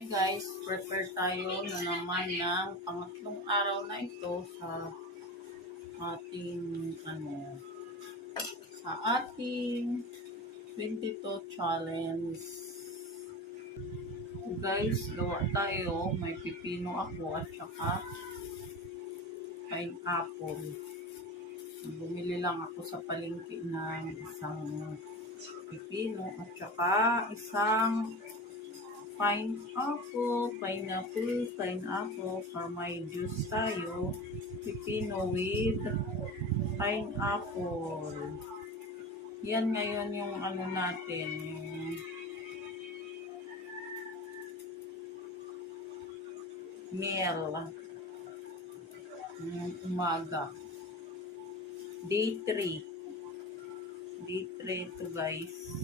Guys, prepare tayo na naman ng pangatlong araw na ito ating ano sa ating 22 challenge. So guys, gawa tayo, may pipino ako at saka pineapple. Bumili lang ako sa palengke ng isang pipino at saka isang pineapple para may juice tayo. Pipino with pineapple. Yan ngayon yung ano natin, yung meal. Yung umaga. Day 3. Day 3 ito guys.